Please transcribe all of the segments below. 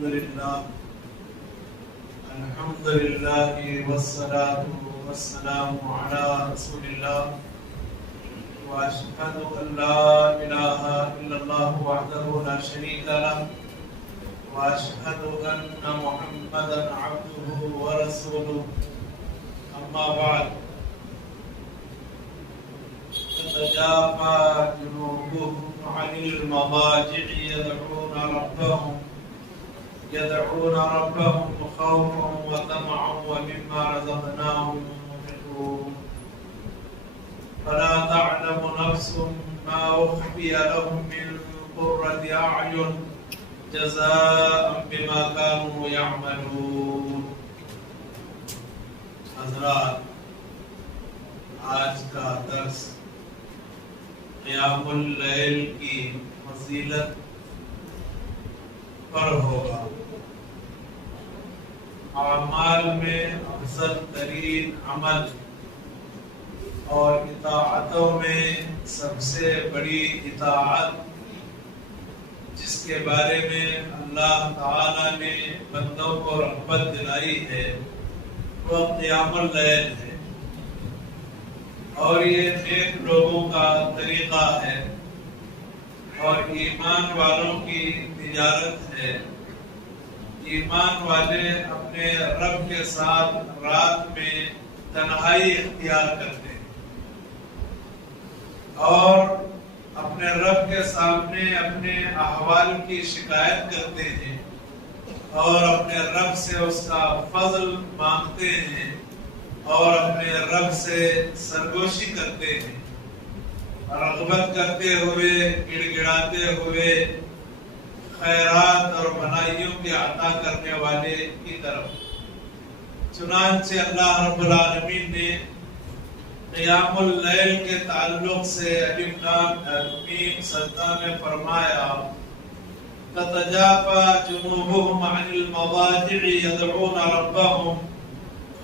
الحمد لله والصلاة والسلام على رسول الله وأشهد أن لا إله إلا الله وحده لا شريك له وأشهد أن محمدا عبده ورسوله أما بعد تتجافى جنوبهم عن المضاجع يدعون ربهم خوفا وطمعا ومما رزقناهم ينفقون فلا تعلم نفس ما أخفي لهم من قرة أعين جزاء بما كانوا يعملون. حضرات، آج کا درس قیام اللیل کی فضیلت پر ہوگا. اعمال میں افضل ترین عمل اور اطاعتوں میں سب سے بڑی اطاعت جس کے بارے میں اللہ تعالی نے بندوں کو رغبت دلائی ہے وہ قیام اللیل ہے، اور یہ نیک لوگوں کا طریقہ ہے اور ایمان والوں کی تجارت ہے. ایمان والے اپنے رب کے ساتھ رات میں تنہائی اختیار کرتے ہیں اور اپنے رب کے سامنے اپنے احوال کی شکایت کرتے ہیں اور اپنے رب سے اس کا فضل مانگتے ہیں اور اپنے رب سے سرگوشی کرتے ہیں، رغبت کرتے ہوئے، گڑ گڑاتے ہوئے خیرات اور بھلائیوں کے عطا کرنے والے کی طرف. چنانچہ اللہ رب العالمین نے قیام اللیل کے تعلق سے الف لام میم سجدہ میں فرمایا تتجافى جنوبهم عن المضاجع يدعون ربهم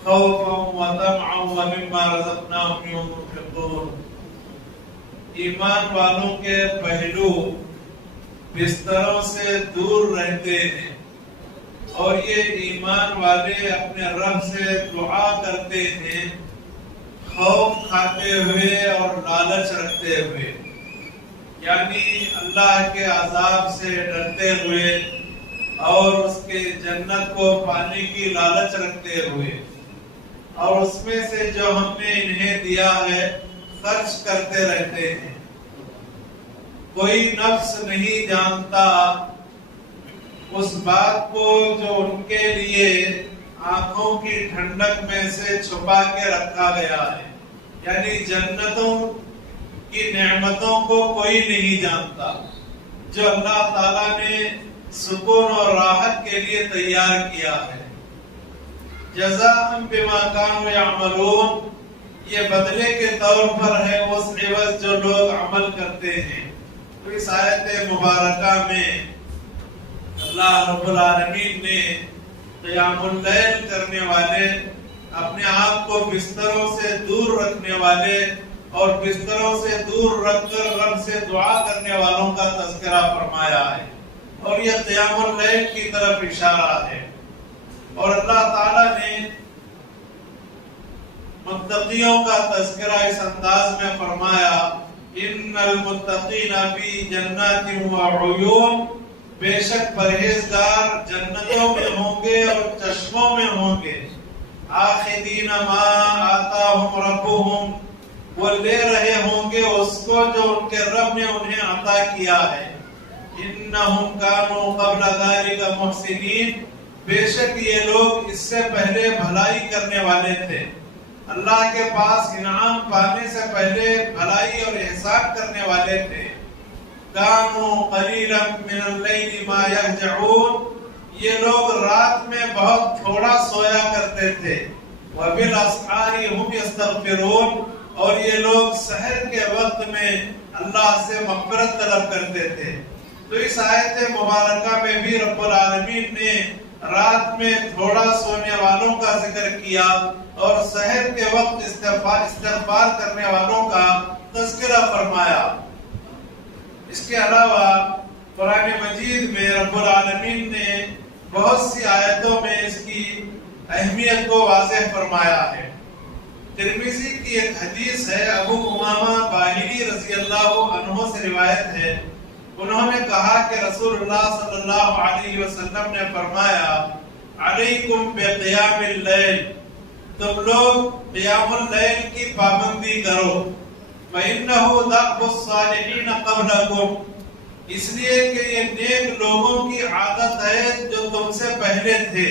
خوفا وطمعا ومما رزقناهم ينفقون. ایمان والوں کے پہلو بستروں سے دور رہتے ہیں اور یہ ایمان والے اپنے رب سے دعا کرتے ہیں خوف کھاتے ہوئے اور لالچ رکھتے ہوئے، یعنی اللہ کے عذاب سے ڈرتے ہوئے اور اس کے جنت کو پانے کی لالچ رکھتے ہوئے، اور اس میں سے جو ہم نے انہیں دیا ہے خرچ کرتے رہتے ہیں. کوئی نفس نہیں جانتا اس بات کو جو ان کے لیے آنکھوں کی ٹھنڈک میں سے چھپا کے رکھا گیا ہے، یعنی جنتوں کی نعمتوں کو کوئی نہیں جانتا جو اللہ تعالیٰ نے سکون اور راحت کے لیے تیار کیا ہے. جزاء بما كانوا يعملون، یہ بدلے کے طور پر ہے اس عوض جو لوگ عمل کرتے ہیں. تو اس آیت مبارکہ میں اللہ رب العالمین نے قیام اللیل کرنے والے، اپنے آپ کو بستروں سے دور رکھنے والے اور بستروں سے دور رکھ کر رب سے دعا کرنے والوں کا تذکرہ فرمایا ہے، اور یہ قیام اللیل کی طرف اشارہ ہے. اور اللہ تعالیٰ نے متقیوں کا تذکرہ اس انداز میں فرمایا ان المتقین فی جنات وعیون، بے شک پرہیزگار جنتوں میں ہوں گے اور چشموں میں ہوں گے. آخذین ما آتاہم ربہم، وہ لے رہے ہوں گے اس کو جو ان کے رب نے انہیں عطا کیا ہے. انہم کانوا قبل ذلک محسنین، بے شک یہ لوگ اس سے پہلے بھلائی کرنے والے تھے، اللہ کے پاس انعام پانے سے پہلے بھلائی اور احسان کرنے والے تھے. کانوا قلیلا من اللیل ما یہجعون، یہ لوگ رات میں بہت تھوڑا سویا کرتے تھے. وبالاسحار هم یستغفرون، اور یہ لوگ سحر کے وقت میں اللہ سے مغفرت طلب کرتے تھے. تو اس آیت مبارکہ میں بھی رب العالمین نے رات میں تھوڑا سونے والوں کا ذکر کیا اور سحر کے وقت استغفار کرنے والوں کا تذکرہ فرمایا. اس کے علاوہ قرآن مجید میں رب العالمین نے بہت سی آیتوں میں اس کی اہمیت کو واضح فرمایا ہے۔ ترمذی کی ایک حدیث ہے، ابو امامہ باہلی رضی اللہ عنہ سے روایت ہے، انہوں نے کہا کہ رسول اللہ صلی اللہ علیہ وسلم نے فرمایا علیکم بقیام اللیل، تم لوگ قیام اللیل کی پابندی کرو، فإنہ دأب الصالحین قبلکم، اس لیے کہ یہ نیک لوگوں کی عادت ہے جو تم سے پہلے تھے،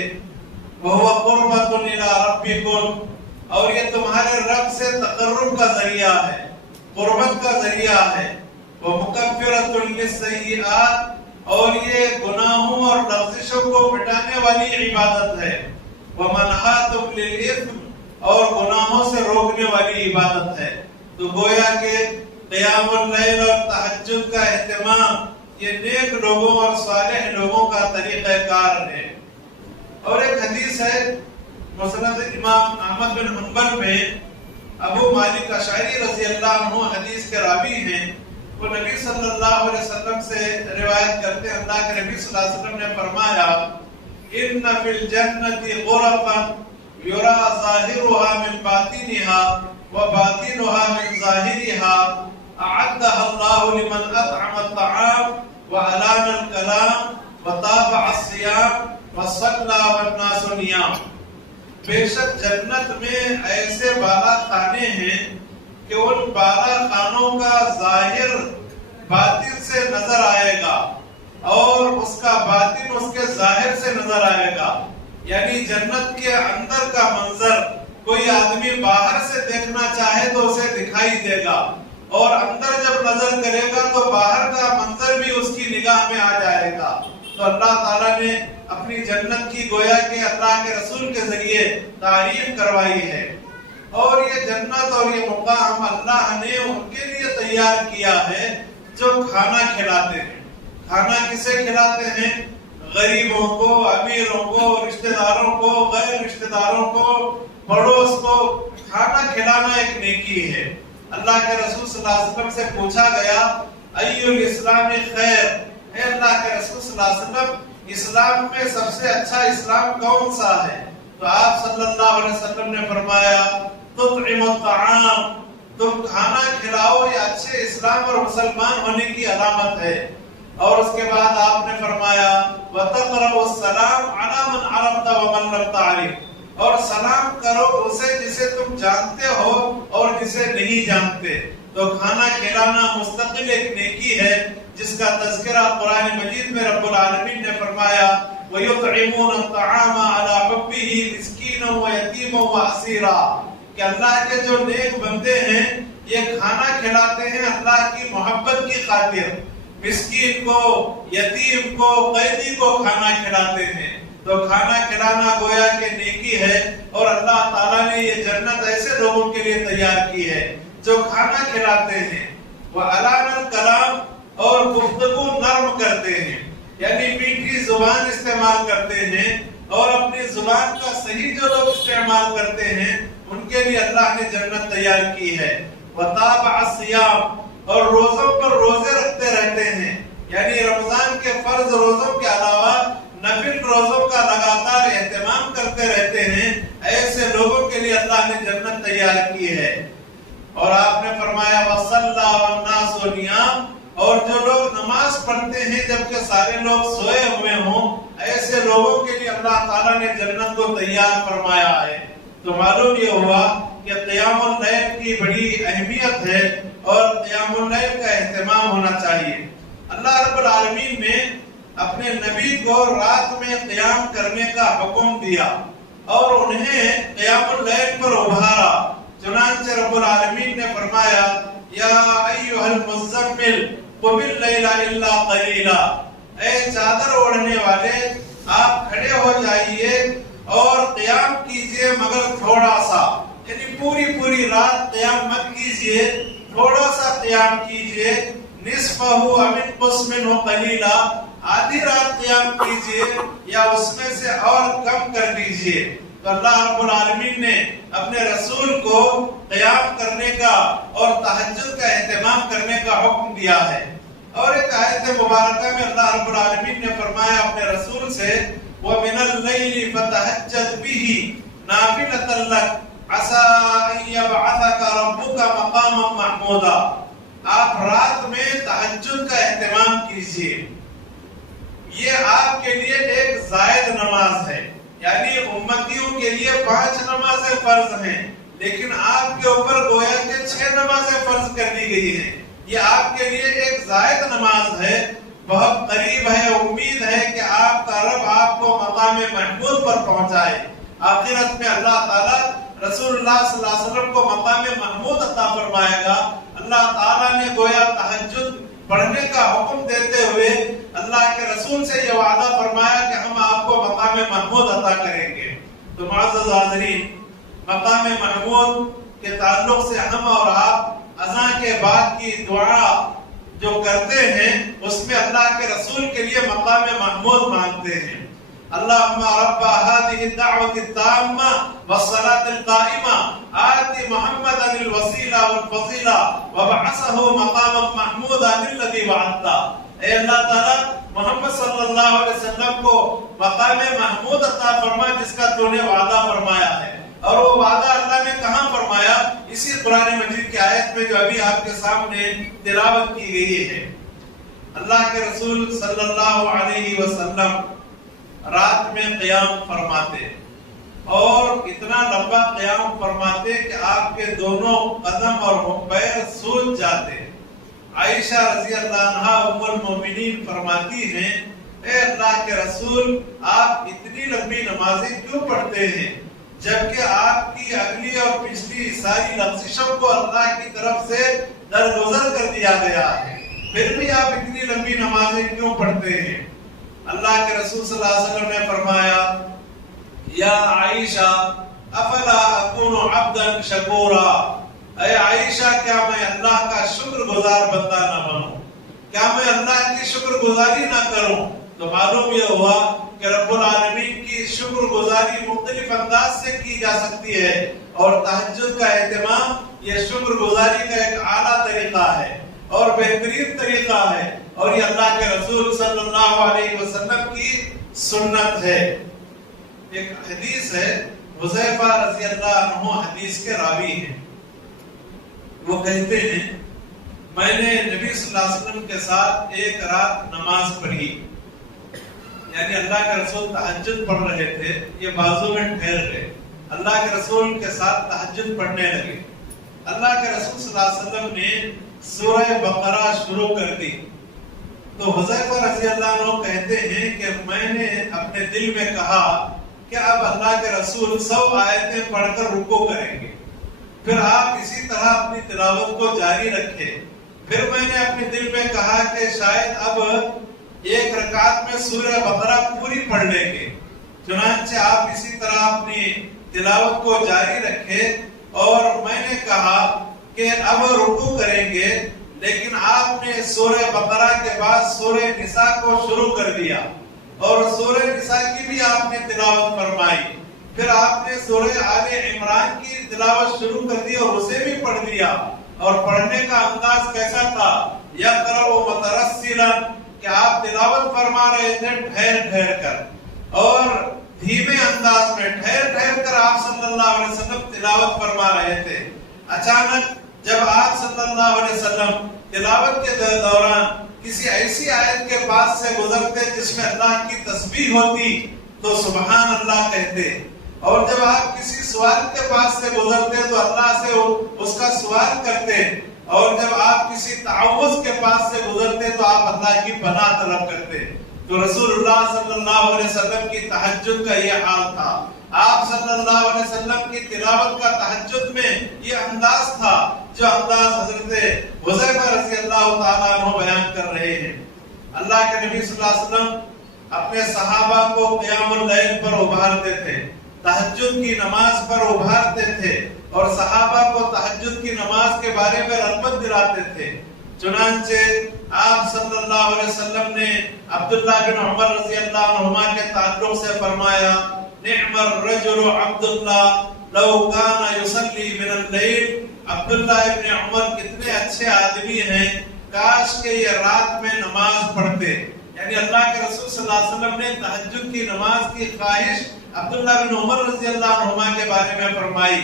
وہو قربۃ الی ربکم، اور یہ تمہارے رب سے تقرب کا ذریعہ ہے، قربت کا ذریعہ ہے، ومکفرۃ للسیئات، اور یہ گناہوں اور لغزشوں کو مٹانے والی عبادت ہے، ومنہاۃ للإثم، اور گناہوں سے روکنے والی عبادت ہے۔ تو گویا کہ قیام اللیل اور تہجد کا اہتمام یہ نیک لوگوں اور صالح لوگوں کا طریقہ کار ہے۔ اور ایک حدیث ہے مسند امام احمد بن حنبل میں، ابو مالک اشعری رضی اللہ عنہ حدیث کے راوی ہیں، وہ نبی صلی اللہ علیہ وسلم سے روایت کرتے ہیں، اللہ کے نبی صلی اللہ علیہ وسلم نے فرمایا ان فی الجنت غرفا یرا ظاہرها من باطنها وباطنها من ظاہرها اعدها اللہ لمن اطعم الطعام وألان الكلام وتابع الصيام وصلى والناس نيام، بے شک جنت میں ایسے بالا خانے ہیں کہ ان بالا خانوں کا ظاہر باطن سے نظر آئے گا اور اس کا باطن اس کے ظاہر سے نظر آئے گا، یعنی جنت کے اندر کا منظر کوئی آدمی باہر سے دیکھنا چاہے تو اسے دکھائی دے گا، اور اندر جب نظر کرے گا تو باہر کا منظر بھی اس کی نگاہ میں آ جائے گا۔ تو اللہ تعالیٰ نے اپنی جنت کی گویا کہ اللہ کے رسول کے ذریعے تعریف کروائی ہے، اور یہ جنت اور یہ مقام اللہ نے ان کے لیے تیار کیا ہے جو کھانا کھلاتے ہیں۔ کھانا کسے کھلاتے ہیں؟ غریبوں کو، امیروں کو، رشتہ داروں کو، غیر رشتہ داروں کو، پڑوس کو کھانا کھلانا ایک نیکی ہے۔ اللہ کے رسول صلی اللہ علیہ وسلم سے پوچھا گیا ایُّ الاسلام خیر، اے اللہ کے رسول صلی اللہ علیہ وسلم اسلام میں سب سے اچھا اسلام کون سا ہے؟ تو آپ صلی اللہ علیہ وسلم نے فرمایا تطعم الطعام، تم کھانا کھلاؤ، یہ اچھے اسلام اور مسلمان ہونے کی علامت ہے۔ اور اس کے بعد آپ نے فرمایا وتقرأ السلام علی من عرفت ومن لم تعرف، اور سلام کرو اسے جسے تم جانتے ہو اور جسے نہیں جانتے۔ تو کھانا کھلانا مستقل ایک نیکی ہے جس کا تذکرہ قرآن مجید میں رب العالمین نے فرمایا وَيُطْعِمُونَ الطَّعَامَ عَلَى حُبِّهِ مِسْكِينًا وَيَتِيمًا وَأَسِيرًا، کہ اللہ کے جو نیک بندے ہیں یہ کھانا کھلاتے ہیں اللہ کی محبت کی خاطر، مسکین کو، یتیم کو، قیدی کو کھانا کھلاتے ہیں۔ تو کھانا کھلانا گویا کہ نیکی ہے، اور اللہ تعالیٰ نے یہ جنت ایسے لوگوں کے لیے تیار کی ہے جو کھانا کھلاتے ہیں۔ وَأَلَانَ الْكَلَامَ، اور گفتگو نرم کرتے ہیں، یعنی میٹھی زبان استعمال کرتے ہیں، اور اپنی زبان کا صحیح جو لوگ استعمال کرتے ہیں ان کے لیے اللہ نے جنت تیار کی ہے۔ وَتَابَعَ الصِّيَامَ، اور روزوں پر روزے رکھتے رہتے ہیں، یعنی رمضان کے فرض روزوں کے علاوہ نفل روزوں کا لگاتار اہتمام کرتے رہتے ہیں، ایسے لوگوں کے لیے اللہ نے جنت تیار کی ہے۔ اور آپ نے فرمایا وَصَلَّى وَالنَّاسُ نِيَامٌ، اور جو لوگ نماز پڑھتے ہیں جبکہ سارے لوگ سوئے ہوئے ہوں، ایسے لوگوں کے لیے اللہ تعالیٰ نے جنت کو تیار فرمایا ہے۔ تو معلوم یہ ہوا کہ قیام اللیل کی بڑی اہمیت ہے اور قیام اللیل کا اہتمام ہونا چاہیے۔ اللہ رب العالمین نے اپنے نبی کو رات میں قیام کرنے کا حکم دیا اور انہیں قیام اللیل پر ابھارا۔ چنانچہ رب العالمین نے فرمایا یا ایھا المزمل قم اللیل الا قلیلا، اے چادر اوڑھنے والے آپ کھڑے ہو جائیے اور قیام کیجئے مگر تھوڑا سا، یعنی پوری رات قیام مت کیجئے، تھوڑا سا قیام کیجئے، نصفہ او انقص منہ قلیلا، آدھی رات قیام کیجئے یا اس میں سے اور کم کر دیجئے۔ تو اللہ رب العالمین نے اپنے رسول کو قیام کرنے کا اور تہجد کا اہتمام کرنے کا حکم دیا ہے۔ اور ایک آیت مبارکہ میں اللہ رب العالمین نے فرمایا اپنے رسول سے وَمِنَ اللَّيْلِ فَتَهَجَّدْ بِهِ نَافِلَةً لَكَ عَسَىٰ أَن يَبْعَثَكَ رَبُّكَ مَقَامًا مَحْمُودًا. آپ رات میں تہجد کا اہتمام کیجیے. یہ آپ کے لیے ایک زائد نماز ہے. یعنی امتیوں کے لیے 5 نمازیں فرض ہیں، لیکن آپ کے اوپر گویا کہ 6 نمازیں فرض کر دی گئی ہیں. یہ آپ کے لیے ایک زائد نماز ہے. بہت قریب ہے، امید ہے کہ آپ کا رب آپ کو مقام محمود پر پہنچائے. آخرت میں اللہ تعالیٰ رسول اللہ صلی اللہ علیہ وسلم کو مقام محمود عطا فرمائے گا. اللہ تعالیٰ نے گویا تہجد پڑھنے کا حکم دیتے ہوئے اللہ کے رسول سے یہ وعدہ فرمایا کہ ہم آپ کو مقام محمود عطا کریں گے. تو معزز حاضرین، مقام محمود کے تعلق سے ہم اور آپ اذان کے بعد کی دعا جو کرتے ہیں اس میں اللہ کے رسول کے لیے مقام محمود مانگتے ہیں. اللہم رب هذه الدعوة التامة والصلاة القائمة آت محمدا الوسیلہ والفضیلہ وابعثه مقاما محمودا الذی وعدتہ. اے اللہ تعالیٰ، محمد صلی اللہ علیہ وسلم کو مقام محمود عطا فرما جس کا تو نے وعدہ فرمایا ہے. اور وہ وعدہ اللہ نے کہاں فرمایا؟ اسی قرآن مجید کی آیت میں جو ابھی آپ کے سامنے تلاوت کی گئی ہے. اللہ کے رسول صلی اللہ علیہ وسلم رات میں قیام فرماتے اور اتنا لمبا قیام فرماتے کہ آپ کے دونوں قدم اور پیر سوج جاتے. عائشہ رضی اللہ عنہا ام المومنین فرماتی ہیں، اے اللہ کے رسول، آپ اتنی لمبی نمازیں کیوں پڑھتے ہیں جبکہ آپ کی اگلی اور پچھلی ساری لغزشوں کو اللہ کی طرف سے درگزر کر دیا گیا ہے، پھر بھی آپ اتنی لمبی نمازیں کیوں پڑھتے ہیں؟ اللہ کے رسول صلی اللہ علیہ وسلم نے فرمایا، یا عائشہ افلا اکون عبدا شکورا. اے عائشہ، کیا میں اللہ کا شکر گزار بندہ نہ بنوں؟ کیا میں اللہ کی شکر گزاری نہ کروں؟ تو معلوم یہ ہوا کہ رب العالمین کی شکر گزاری مختلف انداز سے کی جا سکتی ہے، اور تہجد کا اہتمام یہ شکر گزاری کا ایک اعلیٰ طریقہ ہے اور بہترین طریقہ ہے، اور یہ اللہ کے رسول صلی اللہ علیہ وسلم کی سنت ہے. ایک حدیث ہے، حذیفہ رضی اللہ عنہ حدیث کے راوی ہیں. وہ کہتے ہیں، میں نے نبی صلی اللہ علیہ وسلم کے ساتھ ایک رات نماز پڑھی. یعنی اللہ کے رسول تہجد پڑھ رہے تھے، یہ بازو میں ٹھہر گئے، اللہ کے رسول کے ساتھ تہجد پڑھنے لگے. اللہ کے رسول صلی اللہ علیہ وسلم نے سورہ بقرہ شروع کر دی. تو حذیفہ رضی اللہ عنہ کہتے ہیں کہ میں نے اپنے دل میں کہا کہ اب اللہ کے رسول 100 آیتیں پڑھ کر رکوع کریں گے، پھر آپ اسی طرح اپنی تلاوت کو جاری رکھیں. پھر میں نے اپنے دل میں کہا کہ شاید اب ایک رکعت میں سورہ بقرہ پوری پڑھ لیں گے. چنانچہ آپ اسی طرح اپنی تلاوت کو جاری رکھیں، اور میں نے کہا کہ اب رکوع کریں گے، لیکن آپ نے سورہ بقرہ کے بعد سورہ نساء کو شروع کر دیا، اور سورہ نساء کی بھی آپ نے تلاوت فرمائی. پھر آپ نے سورہ آل عمران کی تلاوت شروع کر دی اور اسے بھی پڑھ دیا. اور پڑھنے کا انداز کیسا تھا؟ یقرأ مترسلا، کہ آپ تلاوت فرما رہے تھے ٹھہر ٹھہر کر، اور دھیمے انداز میں ٹھہر ٹھہر کر آپ صلی اللہ علیہ وسلم تلاوت فرما رہے تھے. اچانک جب آپ صلی اللہ علیہ وسلم تلاوت کے دوران کسی ایسی آیت کے پاس سے گزرتے جس میں اللہ کی تسبیح ہوتی تو سبحان اللہ کہتے، اور جب آپ کسی سوال کے پاس سے گزرتے تو اللہ سے اس کا سوال کرتے، اور جب آپ کسی تعوذ کے پاس سے گزرتے تو آپ اللہ کی پناہ طلب کرتے. تو رسول اللہ صلی اللہ علیہ وسلم کی تہجد کا یہ حال تھا. آپ صلی اللہ علیہ وسلم کی تلاوت کا تہجد میں یہ انداز تھا جو انداز حضرت حذیفہ رضی اللہ تعالیٰ عنہ بیان کر رہے ہیں. اللہ کے نبی صلی اللہ علیہ وسلم اپنے صحابہ کو قیام اللیل پر ابھارتے تھے، تہجد کی نماز پر ابھارتے تھے، اور صحابہ کو تہجد کی نماز کے بارے میں رغبت دلاتے تھے. چنانچہ آپ صلی اللہ علیہ وسلم نے عبداللہ بن عمر رضی اللہ عنہما کے تعلق سے فرمایا، نعم الرجل عبداللہ لو کان یصلی من اللیل. عبداللہ ابن عمر کتنے اچھے آدمی ہیں، کاش کہ یہ رات میں نماز پڑھتے. یعنی اللہ کے رسول صلی اللہ علیہ وسلم نے تہجد کی نماز کی خواہش عبداللہ بن عمر رضی اللہ عنہما کے بارے میں فرمائی.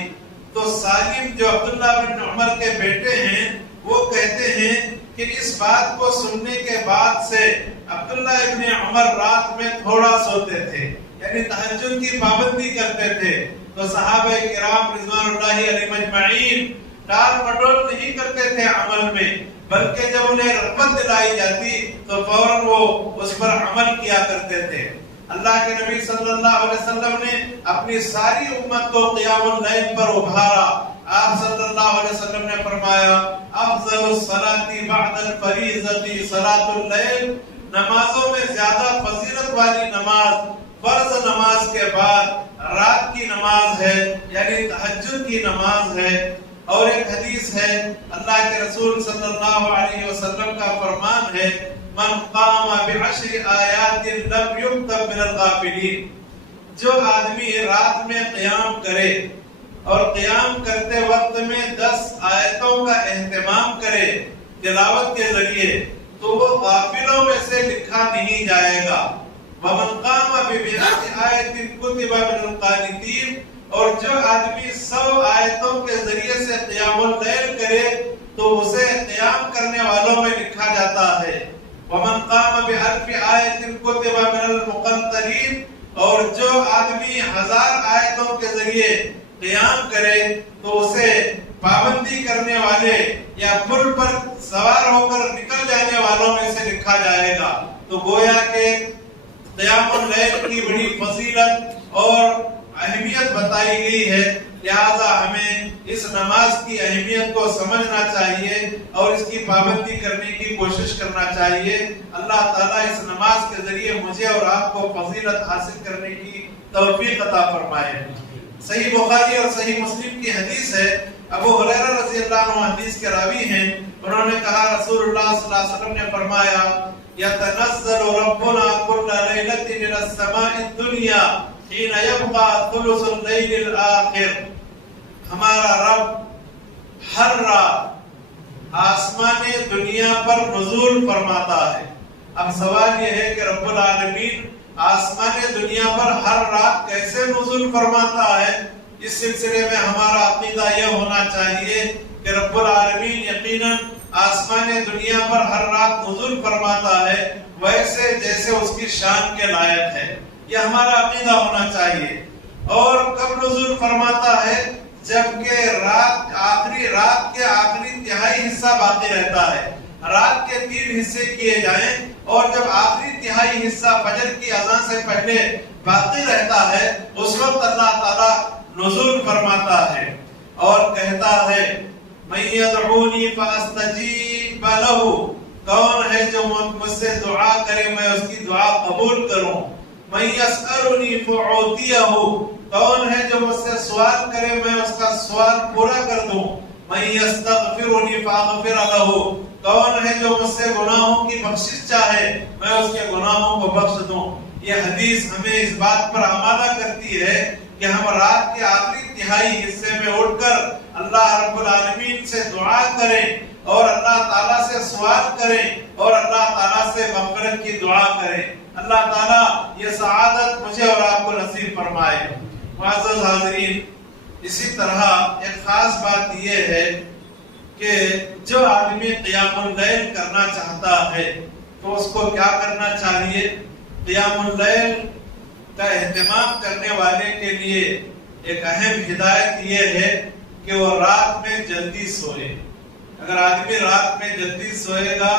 تو سالم جو عبداللہ بن عمر کے بیٹے ہیں وہ کہتے ہیں کہ اس بات کو سننے کے بعد سے عبداللہ ابن عمر رات میں تھوڑا سوتے تھے، یعنی تہجد کی پابندی کرتے تھے. تو صحابہ کرام رضوان اللہ علیہم اجمعین ٹال مٹول نہیں کرتے تھے عمل میں، بلکہ جب انہیں رغبت دلائی جاتی تو فوراً وہ اس پر عمل کیا کرتے تھے. اللہ کے نبی صلی اللہ علیہ وسلم نے اپنی ساری امت کو قیام اللیل پر ابھارا. آپ صلی اللہ علیہ وسلم نے فرمایا افضل الصلاة بعد الفریضة صلاة اللیل، نمازوں میں زیادہ فضیلت والی نماز فرض نماز کے بعد رات کی نماز ہے، یعنی تہجد کی نماز ہے. اور ایک حدیث ہے اللہ کے رسول صلی اللہ علیہ وسلم کا فرمان ہے من قام بعشر آیات لم یکتب من الغافلین، جو آدمی رات میں قیام کرے اور قیام کرتے وقت میں 10 آیتوں کا اہتمام کرے تلاوت کے ذریعے تو وہ غافلوں میں سے لکھا نہیں جائے گا. ومن قام بمئة آیت کتب من القانتین، اور جو آدمی 100 آیتوں کے ذریعے سے قیام اللیل کرے تو اسے قیام کرنے والوں میں لکھا جاتا ہے. ومن قام بألف آیت کتب من المقنطرین، اور جو آدمی 1000 آیتوں کے ذریعے قیام کرے تو اسے پابندی کرنے والے یا پل پر سوار ہو کر نکل جانے والوں میں سے لکھا جائے گا. تو گویا کہ قیام اللیل کی بڑی فضیلت اور اہمیت بتائی گئی ہے، لہذا ہمیں اس نماز کی اہمیت کو سمجھنا چاہیے اور اس کی پابندی کرنے کی کوشش کرنا چاہیے. اللہ تعالیٰ اس نماز کے ذریعے مجھے اور آپ کو فضیلت حاصل کرنے کی توفیق عطا فرمائے. صحیح بخاری اور صحیح مسلم کی حدیث ہے، ابو ہریرہ رضی اللہ عنہ حدیث کے راوی ہیں، انہوں نے کہا رسول اللہ صلی اللہ علیہ وسلم نے فرمایا یتنزل ربنا کل لیلۃ من السماء الدنیا حين يبقى ثلث الليل الآخر، ہمارا رب ہر رات آسمان دنیا پر نزول فرماتا ہے. اب سوال یہ ہے کہ رب العالمین آسمان دنیا پر ہر رات کیسے نزول فرماتا ہے؟ اس سلسلے میں ہمارا عقیدہ یہ ہونا چاہیے کہ رب العالمین یقیناً آسمان دنیا پر ہر رات نزول فرماتا ہے ویسے جیسے اس کی شان کے لائق ہے. یہ ہمارا عقیدہ ہونا چاہیے. اور کب نزول فرماتا ہے؟ جبکہ رات کے آخری تہائی حصہ باقی رہتا ہے. رات کے 3 حصے کیے جائیں اور جب آخری تہائی حصہ فجر کی اذان سے پہلے باقی رہتا ہے اس وقت اللہ تعالیٰ نزول فرماتا ہے اور کہتا ہے مَن يَدْعُونِي فَأَسْتَجِيبَ لَهُ، کون ہے جو مجھ سے دعا کرے میں اس کی دعا قبول کروں. مَن يَسْأَلُنِي فَأُعْطِيَهُ، کون ہے جو مجھ سے سوال کرے میں اس کا سوال پورا کر دوں. مَن يَسْتَغْفِرُنِي فَأَغْفِرَ لَهُ، کون ہے جو مجھ سے گناہوں کی بخشش چاہے میں اس کے گناہوں کو بخش دوں. یہ حدیث ہمیں اس بات پر آمادہ کرتی ہے کہ ہم رات کے آخری تہائی حصے میں اٹھ کر اللہ رب العالمین سے دعا کریں اور اللہ تعالیٰ سے سوال کریں اور اللہ تعالیٰ سے مغفرت کی دعا کریں. اللہ تعالیٰ یہ سعادت مجھے اور آپ کو نصیب فرمائے. معزز حاضرین، اسی طرح ایک خاص بات یہ ہے کہ جو آدمی قیام اللیل کرنا چاہتا ہے تو اس کو کیا کرنا چاہیے؟ قیام اللیل کا اہتمام کرنے والے کے لیے ایک اہم ہدایت یہ ہے کہ وہ رات میں جلدی سوئے. اگر آدمی رات میں جلدی سوئے گا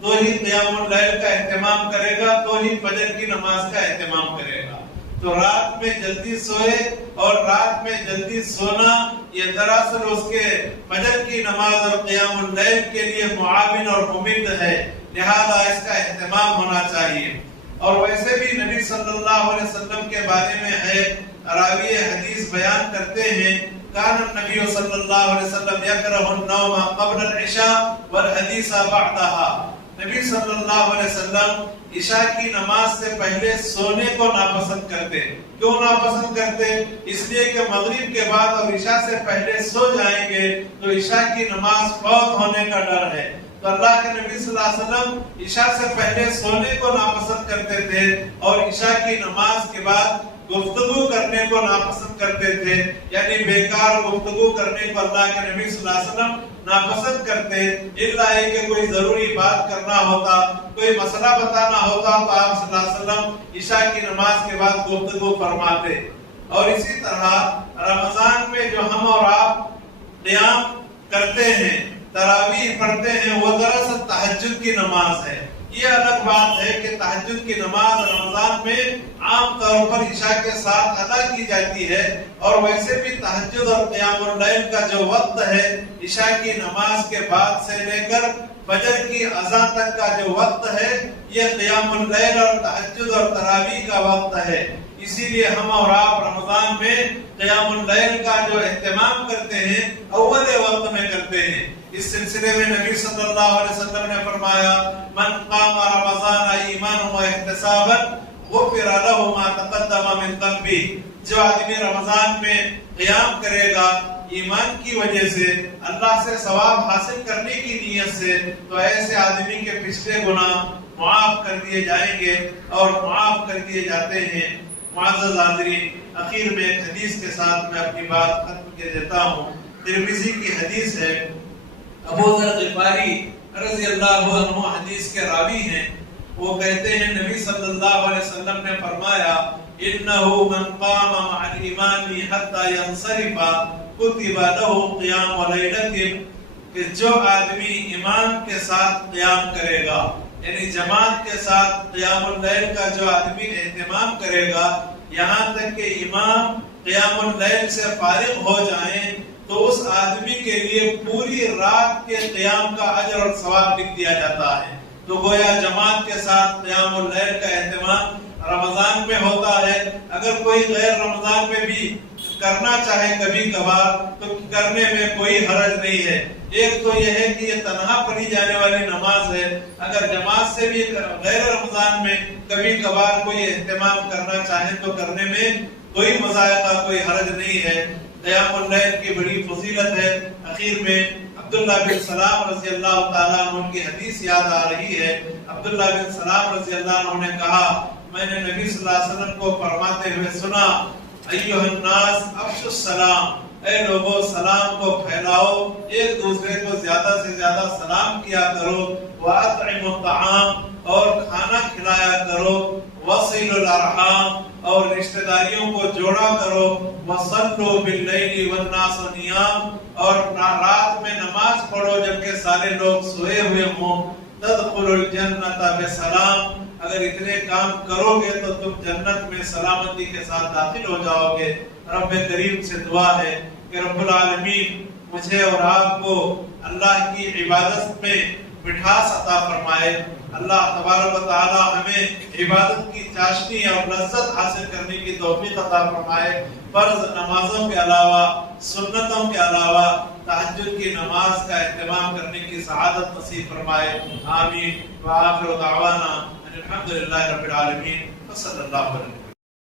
تو ہی قیام اللیل کا اہتمام کرے گا، تو ہی فجر کی نماز کا اہتمام کرے گا. تو رات میں جلدی سوئے، اور رات میں جلدی سونا یہ دراصل اس کے فجر کی نماز اور قیام اللیل کے لیے معاون اور ممد ہے، لہذا اس کا اہتمام ہونا چاہیے. اور ویسے بھی نبی صلی اللہ علیہ وسلم کے بارے میں ہے، راوی حدیث بیان کرتے ہیں کان النبی صلی اللہ علیہ وسلم یکرہ النوم قبل العشاء والحدیث بعدها، نبی صلی اللہ علیہ وسلم عشاء کی نماز سے پہلے سونے کو ناپسند کرتے. کیوں ناپسند کرتے؟ اس لیے کہ مغرب کے بعد اور عشاء سے پہلے سو جائیں گے تو عشاء کی نماز فوت ہونے کا ڈر ہے. تو اللہ کے نبی صلی اللہ علیہ وسلم عشاء سے پہلے سونے کو ناپسند کرتے تھے اور عشاء کی نماز کے بعد گفتگو کرنے کو ناپسند کرتے تھے، یعنی بیکار گفتگو کرنے کو اللہ کے نبی صلی اللہ علیہ وسلم ناپسند کرتے، الا ہے کہ کوئی ضروری بات کرنا ہوتا، کوئی مسئلہ بتانا ہوتا تو آپ صلی اللہ علیہ وسلم عشاء کی نماز کے بعد گفتگو فرماتے۔ اور اسی طرح رمضان میں جو ہم اور آپ قیام کرتے ہیں، تراویح پڑھتے ہیں، وہ دراصل تہجد کی نماز ہے۔ یہ الگ بات ہے کہ تہجد کی نماز رمضان میں عام طور پر عشاء کے ساتھ ادا کی جاتی ہے، اور ویسے بھی تہجد اور قیام اللیل کا جو وقت ہے عشاء کی نماز کے بعد سے لے کر فجر کی اذان تک کا جو وقت ہے یہ قیام اللیل اور تہجد اور تراویح کا وقت ہے۔ اسی لیے ہم اور آپ رمضان میں قیام اللیل کا جو اہتمام کرتے ہیں اول وقت میں کرتے ہیں۔ اس سلسلے میں نبی صلی اللہ علیہ وسلم نے فرمایا من قام رمضان ایمانا واحتسابا غفر له ما تقدم من ذنبه، جو آدمی رمضان میں قیام کرے گا ایمان کی وجہ سے، اللہ سے ثواب حاصل کرنے کی نیت سے، تو ایسے آدمی کے پچھلے گناہ معاف کر دیے جائیں گے اور معاف کر دیے جاتے ہیں۔ معزز حاضرین، اخیر میں ایک حدیث کے ساتھ میں اپنی بات ختم کر دیتا ہوں۔ ترمذی کی حدیث ہے، ابو ذر غفاری رضی اللہ عنہ حدیث کے راوی ہیں، وہ کہتے ہیں نبی صلی اللہ علیہ وسلم نے فرمایا انه من قام مع الامام حتى ينصرف كتب له قيام ليلة، کہ جو آدمی امام کے ساتھ قیام کرے گا، یعنی جماعت کے ساتھ قیام اللیل کا جو آدمی اہتمام کرے گا یہاں تک کہ امام قیام اللیل سے فارغ ہو جائیں، تو اس آدمی کے لیے پوری رات کے قیام کا اجر اور ثواب لکھ دیا جاتا ہے۔ تو گویا جماعت کے ساتھ قیام اللیل کا اہتمام رمضان میں ہوتا ہے۔ اگر کوئی غیر رمضان میں بھی کرنا چاہے کبھی کبھار تو کرنے میں کوئی حرج نہیں ہے۔ ایک تو یہ ہے کہ یہ تنہا پڑھی جانے والی نماز ہے، اگر جماعت سے بھی غیر رمضان میں کبھی کبھار کوئی اہتمام کرنا چاہے تو کرنے میں کوئی مذائقہ، کوئی حرج نہیں ہے۔ قیام اللیل کی بڑی فضیلت ہے۔ اخیر میں عبداللہ بن سلام رضی اللہ تعالیٰ عنہ کی حدیث یاد آ رہی ہے۔ عبداللہ بن سلام رضی اللہ عنہ نے کہا میں نے نبی صلی اللہ علیہ وسلم کو فرماتے ہوئے سنا ایھا الناس افشوا السلام، اے لوگوں سلام کو پھیلاؤ، ایک دوسرے کو زیادہ سے زیادہ سلام کیا کرو، واطعموا الطعام، اور کھانا کھلایا کرو، وصلوا الارحام، اور رشتہ داریوں کو جوڑا کرو، وصلوا باللیل والناس نیام، اور رات میں نماز پڑھو جبکہ سارے لوگ سوئے ہوئے ہوں، تدخلوا الجنت بسلام، اگر اتنے کام کرو گے تو تم جنت میں سلامتی کے ساتھ داخل ہو جاؤ گے۔ رب کریم سے دعا ہے کہ رب العالمین مجھے اور آپ کو اللہ کی عبادت میں مٹھاس عطا فرمائے۔ اللہ تبارک و تعالی ہمیں عبادت کی چاشنی اور لذت حاصل کرنے کی توفیق عطا فرمائے۔ فرض نمازوں کے علاوہ، سنتوں کے علاوہ تہجد کی نماز کا اہتمام کرنے کی سعادت نصیب فرمائے۔ آمین۔ وآخر دعوانا الحمدللہ رب العالمین، وصلی اللہ علیہ وسلم۔